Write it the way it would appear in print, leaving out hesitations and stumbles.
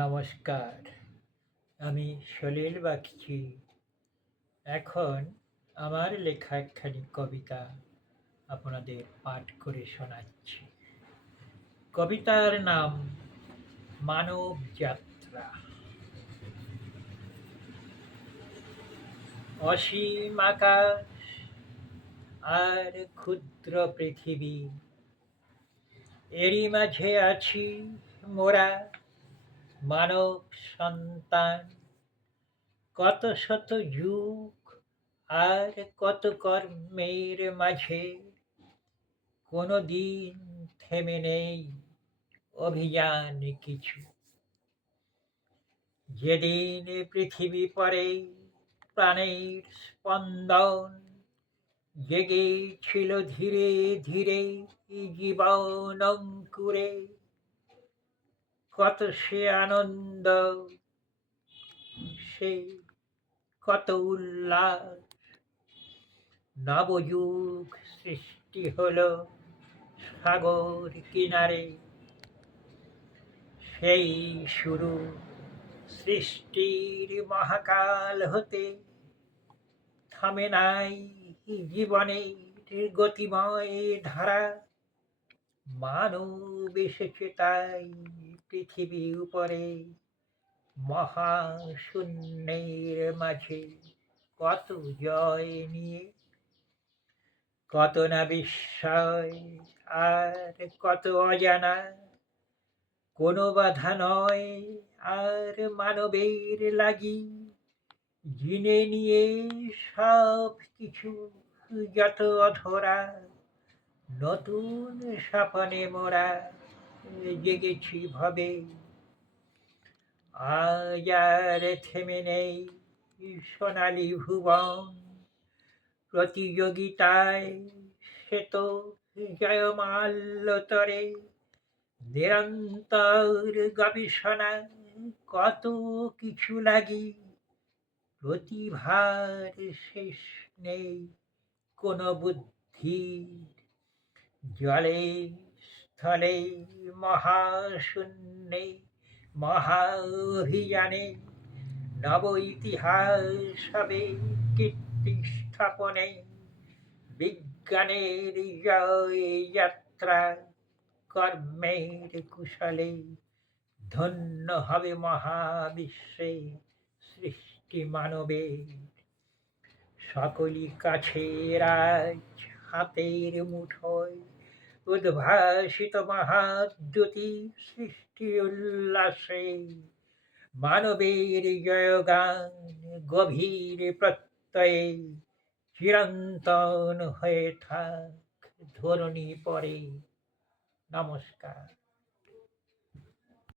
নমস্কার, আমি সলিল বাগচি। এখন আমার লেখা একখানি কবিতা আপনাদের পাঠ করে শোনাচ্ছি। কবিতার নাম মানব যাত্রা। অসীম আকাশ আর ক্ষুদ্র পৃথিবী, এরই মাঝে আছি মোরা মানব সন্তান। কত শত যুগ আর কত কর্মের মাঝে কোনো দিন থেমে নেই অভিযান কিছু। যেদিন পৃথিবী পরে প্রাণের স্পন্দন, জেগেছিল ধীরে ধীরে জীবন অঙ্কুরে। কত সে আনন্দ, সে কত উল্লাস, নবযুগ সৃষ্টি হলো সাগর কিনারে। সেই শুরু সৃষ্টির মহাকাল হতে, থামে নাই জীবনের গতিময় ধারা। মানব এসেছে তাই পৃথিবী উপরে, মহাশূন্যের মাঝে কত জয় নিয়ে। কত না বিস্ময় আর কত অজানা, কোনো বাধা নয় আর মানবের লাগি। জিনে নিয়ে সব কিছু যত অধরা, নতুন স্বপনে মোরা জেগেছি ভবে। আজ আর থেমে নেই সোনালী ভুবন, প্রতিযোগিতায় সে তো জয়মাল্য তরে। নিরন্তর গবেষণা কত কিছু লাগি, প্রতিভার শেষ নেই কোনো বুদ্ধির। জলে স্থলে মহাশূন্যে মহা অভিযানে, নব ইতিহাস হবে কীর্তি স্থাপনে। বিজ্ঞানের জয় যাত্রা কর্মের কুশলে, ধন্য হবে মহাবিশ্বে সৃষ্টি মানবের। সকলই কাছে আজ হাতের মুঠোয়, উদ্ভাসিত মহাদ্যুতি সৃষ্টি উল্লাসে। মানবের জয়গান গভীর প্রত্যয়ে, চিরন্তন হয়ে থাক ধরণী পরে। নমস্কার।